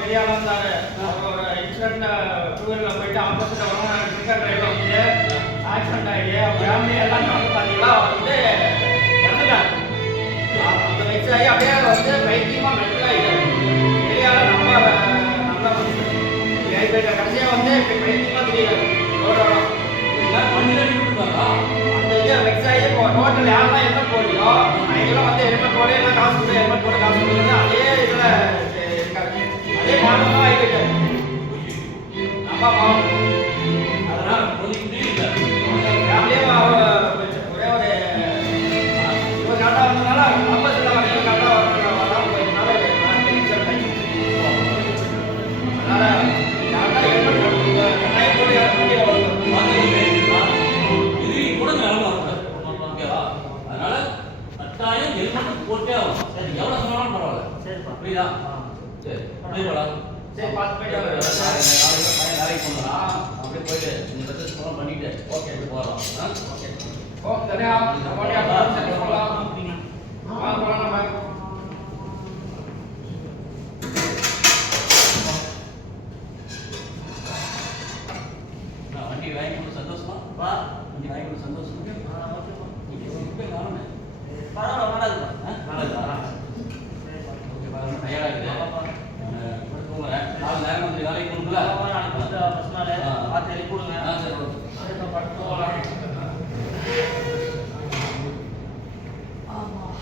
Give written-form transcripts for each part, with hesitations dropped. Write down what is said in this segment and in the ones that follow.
பெரிய ஆளா இருந்தாரு. ஒரு இன்சிடென்ட் டூவீலர்ல போயிட்டு ஆப்போசிட்ல வரவங்க ட்ரிங்கர் டிரைவர் வந்து ஆக்சிடென்ட் ஆகி ஃபேமிலி எல்லாம் வந்து பார்த்தீங்கன்னா வந்து இறந்துட்டாரு. அந்த வயசு ஆகி அப்படியே வந்து பைத்தியமா மென்டல் ஆகிட்டாரு. பெரிய ஆளா நம்ம நல்லா கடைசியாக வந்து பைத்தியமா தெரியாது. அந்த இது வெக்ஸ் ஆகி டோட்டல் யாரெல்லாம் ஹெல்மெட் போடலையோ அவங்கெல்லாம் வந்து ஹெல்மெட் போட எல்லாம் காசு கொடுத்து ஹெல்மெட் போட காசு கொடுக்குறது அதே இதில் அதே மாடலாம் ஆகிட்டு நம்ம அதனால ஃபேமிலியே ஒரே ஒரு இவன் கரெக்டாக வந்ததுனால நம்ம சில வகையில் கரெக்டாக வராமல் போயிருந்தனால அதனால கரெக்டாக ஹெல்மெட் கட்டாயம் போட்டு வண்டியில் போட்டே ஆகும். சரி எவ்வளவு சொன்னாலும் பரவாயில்ல. சரிப்பா புரியுதா? சரி புரியுதா? சரி பார்த்து போயிட்டு நாளைக்கு பண்ணலாம். அப்படியே போயிட்டு இந்த ப்ரொசஸ் ஃபுல்லாக பண்ணிட்டு ஓகே போகிறோம். ஓகே ஓ சரியா அப்படியே அப்படியே போகலாம். போகலாம் நம்ம வண்டி வாங்கி கொடுத்து சந்தோஷமா வா. வண்டி வாங்கி கொடுத்து சந்தோஷமா ஓகே வரணும். பரவாயில்ல நல்லதுப்பா நல்லது. ஓகே பரவாயில்ல டயர்டாக இருக்குது. தூங்குறேன். நாலு நேரம் வந்து வேலைக்கு போகணுங்களா? நாளைக்கு வந்து ஃபஸ்ட் நாள் பார்த்து எழுதி கொடுங்க. சரி படுத்து போகலாம். ஆமாம்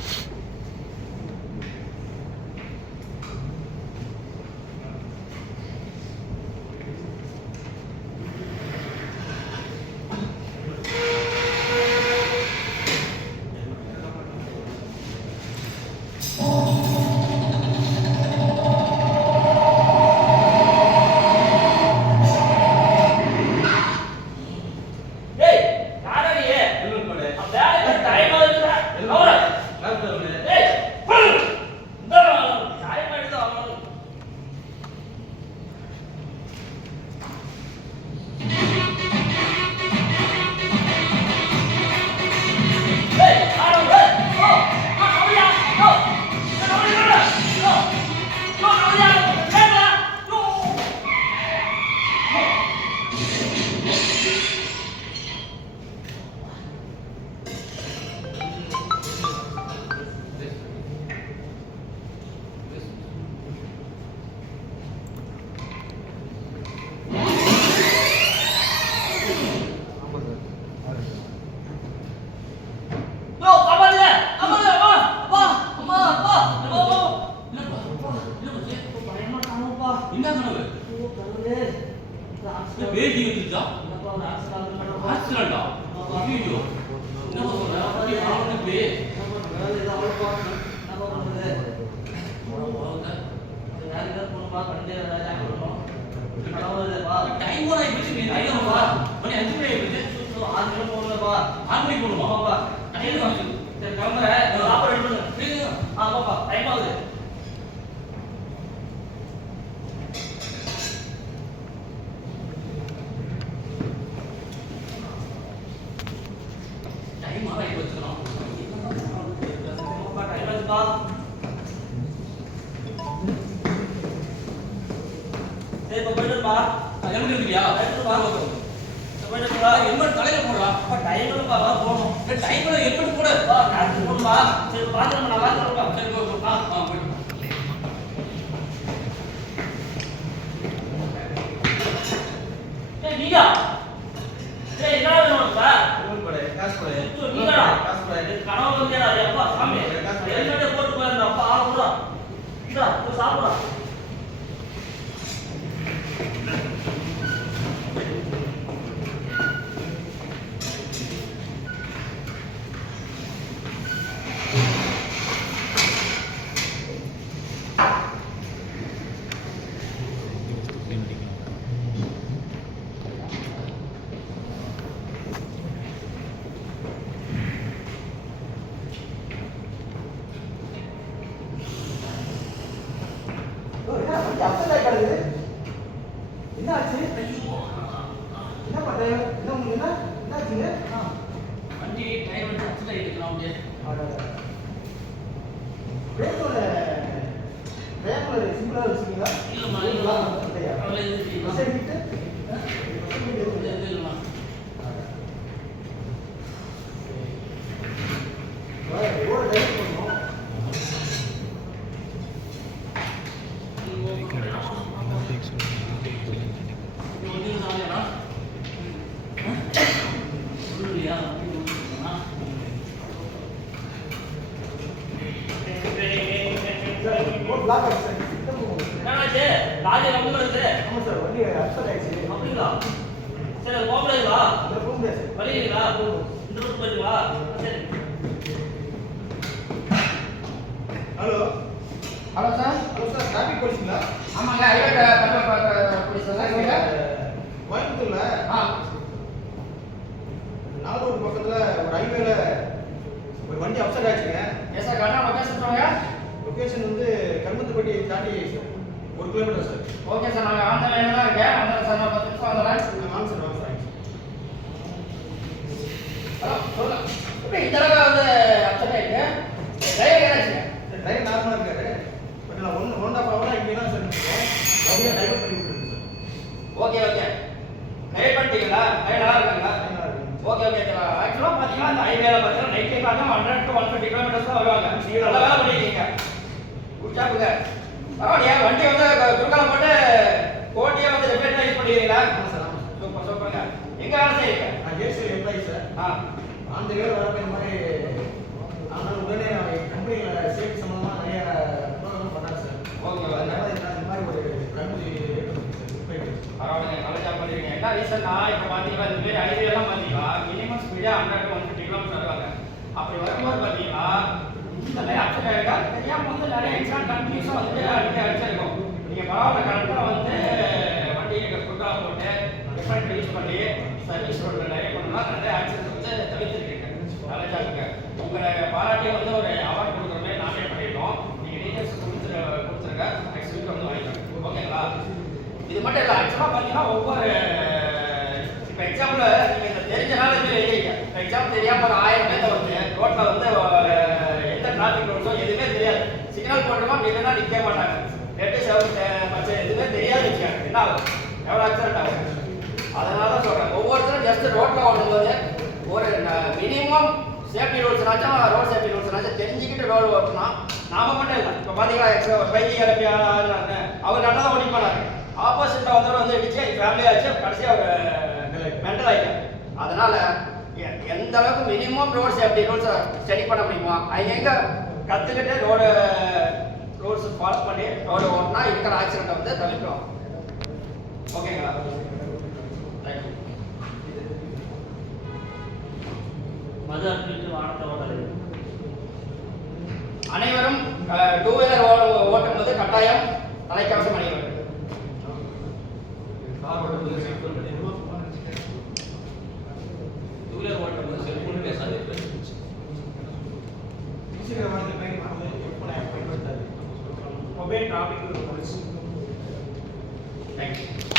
என்னாச்சுங்க? வண்டி டயர் வந்து அப்செட் ஆகிருக்கலாம் அப்படியே. பிரேக்கோட பிரேக்கோட சிம்பிளாக வச்சுருக்கீங்களா? இல்லைம்மா இல்லையா? இல்லைம்மா எவ்வளோ டைம் பண்ணணும்? பிளாக் ஆகிடுச்சு சார். என்னாச்சு லாரி வந்து வருது. ஆமாம் சார், வண்டி அப்செட் ஆகிடுச்சு. அப்படிங்களா? சரி அது போகலைங்களா? அதில் போக முடியாது சார். வழி இல்லைங்களா? இந்த பக்கம் போயிட்டுங்களா? சரி. Hello hello sir. Hello sir, traffic போலீஸுங்களா? ஆமாங்க ஹைவே போலீஸ் சார். கோயம்புத்தூர்ல ஆ நாகூர் பக்கத்தில் ஒரு ஹைவேல ஒரு வண்டி அப்செட் ஆயிடுச்சுங்க. எஸ் சார் கரெக்டாக லொக்கேஷன் சொல்லுங்க. லொக்கேஷன் வந்து கருமத்துப்பட்டி தாண்டி sir 1 kilometre sir. Okay sir நாங்கள் ஆன் லைனில் தான் இருக்கேன். வந்துடுறேன் சார், நான் 10 நிமிஷம் வந்துடுறேன். வாங்க சார், வாங்க சார். ஹலோ சொல்லுங்க. எப்படி இந்த அளவுக்கு வந்து அப்செட் ஆகிருக்கு? டிரைவர் என்னாச்சுங்க? டிரைவர் நார்மலாக இருக்காரு. பட் நான் 1.5 ஹவராக இங்கே தான் சார் இருக்கேன். அப்படியே டைவர்ட் பண்ணி விட்டுருக்கு சார். ஓகே ஓகே கைட் பண்ணிட்டீங்களா? கைட் நல்லா இருக்காங்களா? ஓகே ஓகே ஆக்சுவலாக பார்த்தீங்கன்னா இந்த ஹைவேல பார்த்தீங்கன்னா நைட் டைம் 100 to 150 கிலோமீட்டர்ஸ் தான் வருவாங்க. நீங்கள் நல்ல வேலை பண்ணிருக்கீங்க. குட் ஜாப்புங்க. பரவாயில்லையா? வண்டி வந்து குறுக்கால போட்டு போட்டியே வந்து ரிப்பேர் யூஸ் பண்ணிக்கிறீங்களா? ஆமாம் சார், ஆமாம் சார். சூப்பர் சூப்பருங்க. எங்கே வேலை செய்யுங்க? நான் ஜேசி எம்ப்ளாயி சார். ஆ அந்த வேலை வரப்போ இந்த மாதிரி ஆனால் உடனே கம்பெனியில் சேஃப்டி சம்மந்தமாக நிறைய ப்ரோக்ராம் பண்ணாங்க சார். ஓகே அதனால இந்த மாதிரி ஒரு கம்பெனி பரவாயில்லைங்க. நல்ல ஜாப் பண்ணிருக்கீங்க. என்ன ரீசன்னா இப்போ பார்த்தீங்கன்னா இந்த மாதிரி ஹைவேலாம் பார்த்தீங்கன்னா மினிமம் ஸ்பீடாக 100 to 150 கிலோமீட்டர் வருவாங்க. அப்படி வரும்போது பார்த்தீங்கன்னா இந்த மாதிரி அப்செட் ஆகிருக்கா தெரியாமல் வந்து நிறைய எக்ஸ்ட்ரா கண்டினியூஸாக வந்து அடிச்சிருக்கும். நீங்கள் பரவாயில்ல கரெக்டாக வந்து வண்டியை குறுக்கால போட்டு டிஃபரெண்ட் யூஸ் பண்ணி சர்வீஸ் ரோட்டில் நிறைய பண்ணணும்னா நிறைய ஆக்சிடென்ட் வந்து தவிர்த்துருக்கீங்க. நல்ல ஜாப்புங்க. உங்களை பாராட்டி வந்து ஒரு அவார்ட் கொடுக்குற மாதிரி நாமே பண்ணிட்டோம். நீங்கள் டீட்டெயில்ஸ் கொடுத்துருங்க. நெக்ஸ்ட் வீக் வந்து வாங்கிக்கலாம். ஓகேங்களா? இது மட்டும் இல்லை ஆக்சுவலாக பார்த்தீங்கன்னா ஒவ்வொரு இப்போ எக்ஸாம்பிள் நீங்கள் இந்த தெரிஞ்சனால இது எழுதிங்க. இப்போ எக்ஸாம்பிள் தெரியாமல் ஒரு 1000 பேர் வந்து ரோட்டில் வந்து எந்த டிராஃபிக் ரூல்ஸோ எதுவுமே தெரியாது. சிக்னல் போட்டுருமா இல்லைன்னா நிற்க மாட்டாங்க. ரெட்டு சிவப்பு பச்சை எதுவுமே தெரியாது நிற்காங்க. என்ன ஆகும்? எவ்வளோ ஆக்சிடென்ட் ஆகும்? அதனால தான் சொல்கிறேன் ஒவ்வொருத்தரும் ஜஸ்ட் ரோட்டில் ஓட்டும்போது ஒரு மினிமம் சேஃப்டி ரூல்ஸ்னாச்சும் ரோட் சேஃப்டி ரூல்ஸ்னாச்சும் தெரிஞ்சுக்கிட்டு ரோடு ஓட்டணும். நாம மட்டும் இல்லை. இப்போ பார்த்தீங்கன்னா ஒரு பைக்கு இறப்பி அவர் நல்லா தான் ஓடி போனாங்க. ஆப்போசிட்டில் வந்தவர் வந்து இடிச்சு ஃபேமிலி ஆச்சு. கடைசியாக ஒரு மென்டல் ஆகிட்டேன். அதனால எந்த அளவுக்கு மினிமம் ரோட் சேஃப்டி ரூல்ஸை ஸ்டடி பண்ண முடியுமோ அங்கெங்கே கற்றுக்கிட்டு ரோடு ரூல்ஸ் ஃபாலோ பண்ணி ரோடு ஓட்டினா இருக்கிற ஆக்சிடென்ட்டை வந்து தவிர்க்கலாம். ஓகேங்களா? தேங்க்யூ. மது அருந்திட்டு வாகனத்தை ஓட்டாதீங்க. அனைவரும் 2 வீலர் ஓட்டும் போது கட்டாயம் தலைக்கவசம் அணிய வேண்டும். கார் ஓட்டும்போது செல்போன் பண்ணிடுவோம். 2 வீலர் ஓட்டும்போது செல்போன் பேசாதே. Obey traffic rules. தேங்க்யூ.